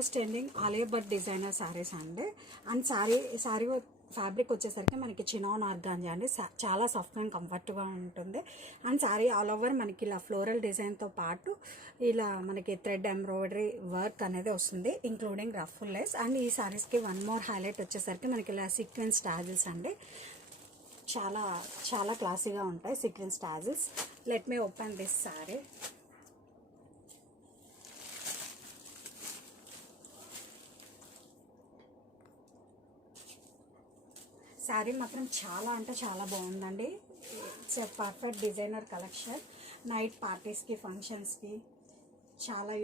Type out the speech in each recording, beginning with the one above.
Most trending Alia Bhatt designer saris అండి. And sari fabric వచ్చేసరికి మనకి చినాన్ ఆర్గాంజా అండి. చాలా సాఫ్ట్ అండ్ కంఫర్ట్గా ఉంటుంది. అండ్ శారీ ఆల్ ఓవర్ మనకి ఇలా ఫ్లోరల్ డిజైన్తో పాటు ఇలా మనకి థ్రెడ్ ఎంబ్రాయిడరీ వర్క్ అనేది వస్తుంది, ఇంక్లూడింగ్ రఫుల్ లేస్. అండ్ ఈ శారీస్కి వన్ మోర్ హైలైట్ వచ్చేసరికి మనకి ఇలా సీక్వెన్స్ టాజిల్స్ అండి. చాలా చాలా క్లాసీగా ఉంటాయి sequence tassels. Let me open this sari. Sari మాత్రం చాలా అంటే చాలా బాగుందండి. It's a perfect designer collection. Night పార్టీస్కి, ఫంక్షన్స్కి చాలా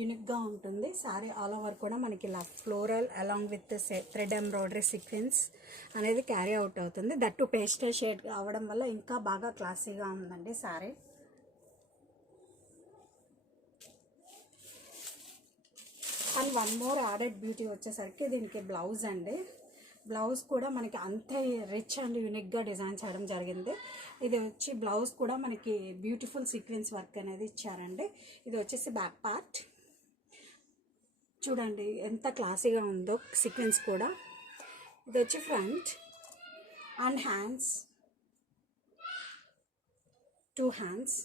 యూనిక్గా ఉంటుంది. శారీ ఆల్ ఓవర్ కూడా మనకి ఇలా floral along with thread embroidery sequence అనేది క్యారీ అవుట్ అవుతుంది. దట్టు పేస్టల్ షేడ్ అవడం వల్ల ఇంకా బాగా క్లాసీగా ఉందండి sari. And one more added beauty వచ్చేసరికి దీనికి బ్లౌజ్ అండి. బ్లౌజ్ కూడా మనకి అంతే రిచ్ అండ్ యూనిక్గా డిజైన్ చేయడం జరిగింది. ఇది వచ్చి బ్లౌజ్ కూడా మనకి బ్యూటిఫుల్ సీక్వెన్స్ వర్క్ అనేది ఇచ్చారండి. ఇది వచ్చేసి బ్యాక్ పార్ట్ చూడండి ఎంత క్లాసీగా ఉందో సీక్వెన్స్ కూడా. ఇది వచ్చి ఫ్రంట్ అండ్ హ్యాండ్స్, 2 హ్యాండ్స్.